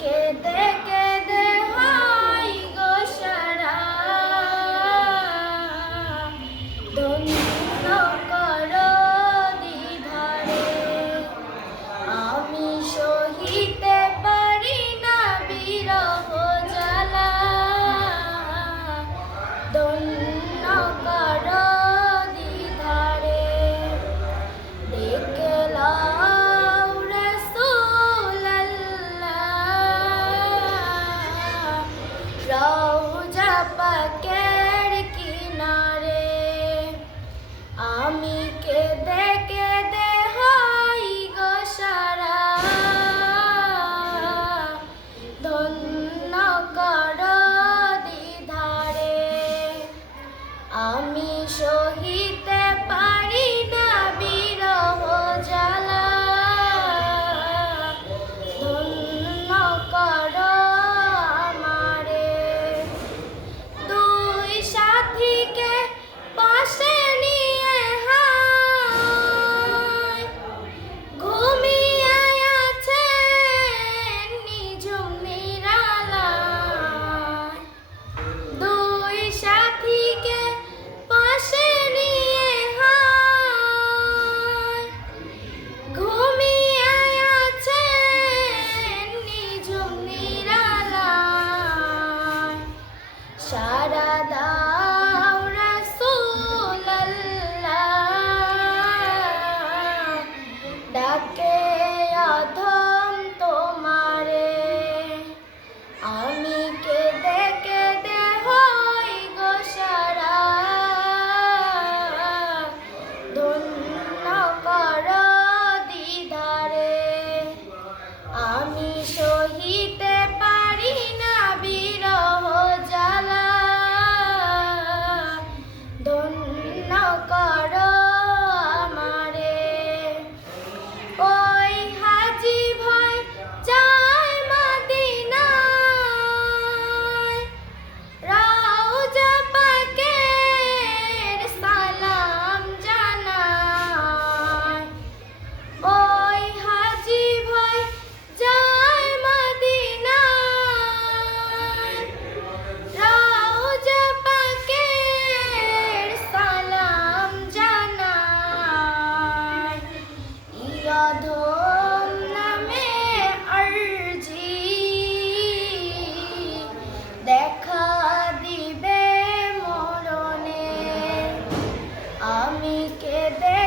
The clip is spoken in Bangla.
কেঁদে কেঁদে হই গো সারা, ধন্য করো দ্বিধারে। আমি সহিতে পারি না বিরহ জ্বালা, ধন্য করো দ্বিধারে। ডেকে লও রাসূলাল্লাহ, রওজা পাকের কিনারে। আমি কেঁদে কেঁদে হই গো সারা, ধন্য করো দ্বিধারে। আমি সহিতে পারি না বিরহ জ্বালা, ধন্য করো আমারে। দুই সাথীকে পাশে নিয়ে হায় ঘুমিয়ে আছেন নিঝুম নিরালায়। দুই সাথীকে পাশে নিয়ে হায় ঘুমিয়ে আছেন নিঝুম নিরালায়। সারা দাও রাসূলাল্লাহ, ডাকে অধম তোমারে। আমি কেঁদে কেঁদে হই গো সারা, ধন্য করো দ্বিধারে। আমি সহিতে পারি না বিরহ জ্বালা, ধন্য করো আমারে। ওই হাজী ভাই যায় মদিনায়, রওজা পাকের সালাম জানায়। ওই হাজী ভাই যায় মদিনায়, রওজা পাকের সালাম জানায়। অধম নামে আরজি দেখা দিবে মরণে। আমি কেঁদে